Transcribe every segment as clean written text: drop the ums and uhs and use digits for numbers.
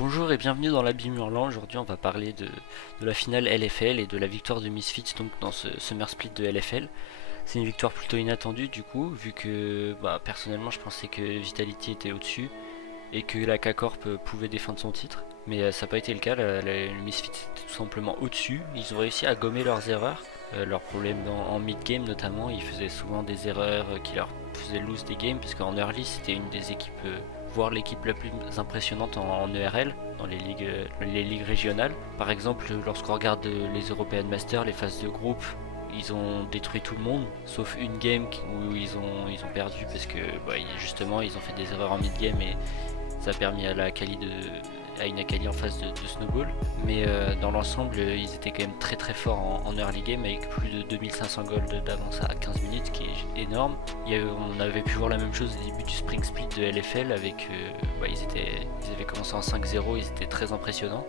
Bonjour et bienvenue dans l'Abîme Hurlant. Aujourd'hui on va parler de la finale LFL et de la victoire de Misfits donc dans ce Summer Split de LFL. C'est une victoire plutôt inattendue du coup, vu que personnellement je pensais que Vitality était au-dessus et que la K-Corp pouvait défendre son titre. Mais ça n'a pas été le cas, le Misfits était tout simplement au-dessus. Ils ont réussi à gommer leurs erreurs, leurs problèmes en mid-game notamment. Ils faisaient souvent des erreurs qui leur faisaient lose des games, parce qu'en early c'était une des équipes voire l'équipe la plus impressionnante en ERL, dans les ligues régionales. Par exemple, lorsqu'on regarde les European Masters, les phases de groupe, ils ont détruit tout le monde, sauf une game où ils ont perdu parce que justement ils ont fait des erreurs en mid-game et ça a permis à une Akali en phase de snowball. Mais dans l'ensemble, ils étaient quand même très forts en early game avec plus de 2500 gold d'avance à 15 minutes, qui est énorme. On avait pu voir la même chose au début du Spring Split de LFL avec ils avaient commencé en 5-0, ils étaient très impressionnants.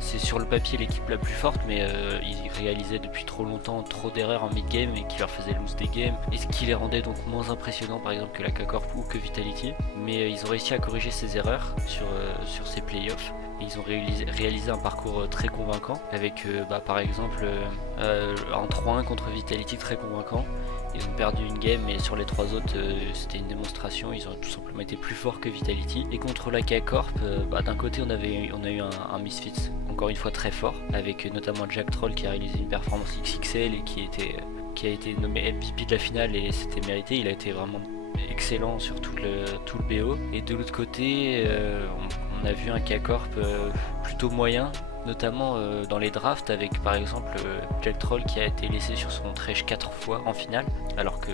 C'est sur le papier l'équipe la plus forte, mais ils réalisaient depuis trop longtemps trop d'erreurs en mid-game et qui leur faisaient lose des games, et ce qui les rendait donc moins impressionnants par exemple que la K-Corp ou que Vitality. Mais ils ont réussi à corriger ces erreurs sur ces playoffs. Et ils ont réalisé un parcours très convaincant avec par exemple en 3-1 contre Vitality très convaincant. Ils ont perdu une game, mais sur les trois autres c'était une démonstration, ils ont tout simplement été plus forts que Vitality. Et contre la K-Corp, d'un côté on a eu un Misfits encore une fois très fort, avec notamment Jack Troll qui a réalisé une performance XXL et qui a été nommé MVP de la finale, et c'était mérité. Il a été vraiment excellent sur tout le BO. Et de l'autre côté on a vu un K-Corp plutôt moyen, notamment dans les drafts, avec par exemple Jack Troll qui a été laissé sur son Thresh 4 fois en finale, alors que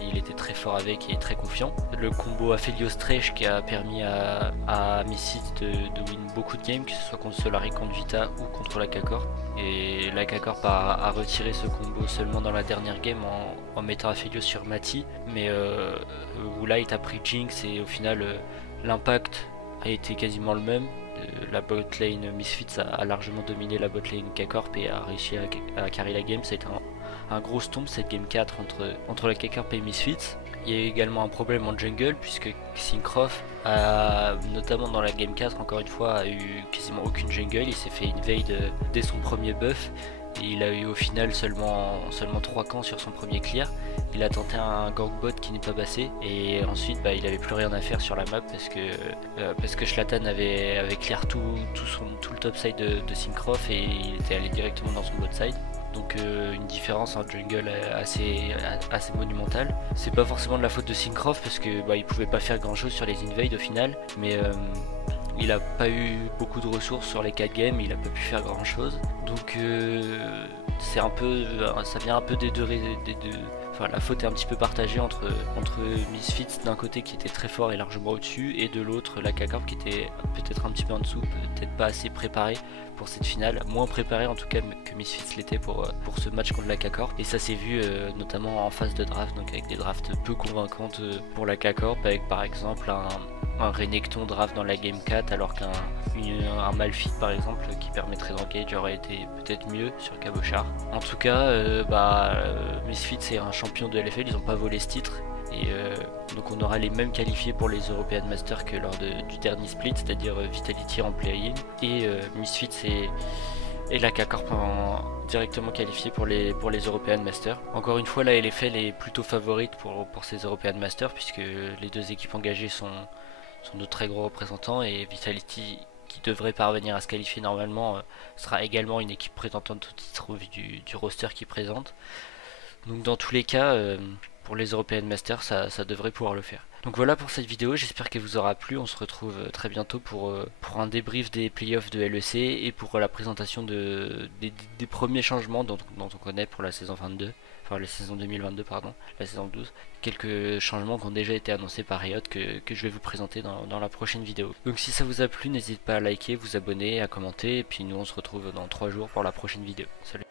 il était très fort avec et très confiant. Le combo Aphelios Thresh qui a permis à Misfits de win beaucoup de games, que ce soit contre Solari, contre Vita ou contre la K-Corp. Et la K-Corp a retiré ce combo seulement dans la dernière game en mettant Aphelios sur Mati, mais Woolite a pris Jinx et au final l'impact a été quasiment le même. La bot lane Misfits a largement dominé la bot lane K-Corp et a réussi à carry la game. Ça a été un gros stomp cette game 4 entre la K-Corp et Misfits. Il y a eu également un problème en jungle, puisque Syncroft notamment dans la game 4 encore une fois, a eu quasiment aucune jungle. Il s'est fait invade dès son premier buff. Et il a eu au final seulement 3 camps sur son premier clear. Il a tenté un gangbot qui n'est pas passé, et ensuite il avait plus rien à faire sur la map parce que Shlatan avait clear tout le top side de Syncroft, et il était allé directement dans son bot side. Donc une différence en jungle assez monumentale. C'est pas forcément de la faute de Syncroft parce que il pouvait pas faire grand chose sur les invades au final, mais il a pas eu beaucoup de ressources sur les 4 games, il a pas pu faire grand chose. Donc c'est un peu, ça vient un peu des deux. Enfin, la faute est un petit peu partagée entre Misfits d'un côté qui était très fort et largement au-dessus, et de l'autre la K-Corp qui était peut-être un petit peu en dessous, peut-être pas assez préparé pour cette finale, moins préparé en tout cas que Misfits l'était pour ce match contre la K-Corp. Et ça s'est vu notamment en phase de draft, donc avec des drafts peu convaincantes pour la K-Corp, avec par exemple un Renekton draft dans la game 4, alors qu'un Malphite par exemple qui permettrait d'engage aurait été peut-être mieux sur Cabochard. En tout cas Misfits c'est un champion de LFL, ils n'ont pas volé ce titre, et donc on aura les mêmes qualifiés pour les European Masters que lors du dernier split, c'est-à-dire Vitality en play-in et Misfits et la K-Corp directement qualifiés pour les European Masters. Encore une fois, la LFL est plutôt favorite pour ces European Masters, puisque les deux équipes engagées sont de très gros représentants, et Vitality, qui devrait parvenir à se qualifier normalement, sera également une équipe prétendante au titre au vu du roster qui présente. Donc dans tous les cas, pour les European Masters, ça devrait pouvoir le faire. Donc voilà pour cette vidéo, j'espère qu'elle vous aura plu. On se retrouve très bientôt pour un débrief des playoffs de LEC et pour la présentation des premiers changements dont on connaît pour la saison 22. Enfin la saison 2022 pardon, la saison 12. Quelques changements qui ont déjà été annoncés par Riot que je vais vous présenter dans la prochaine vidéo. Donc si ça vous a plu, n'hésitez pas à liker, vous abonner, à commenter, et puis nous on se retrouve dans 3 jours pour la prochaine vidéo. Salut.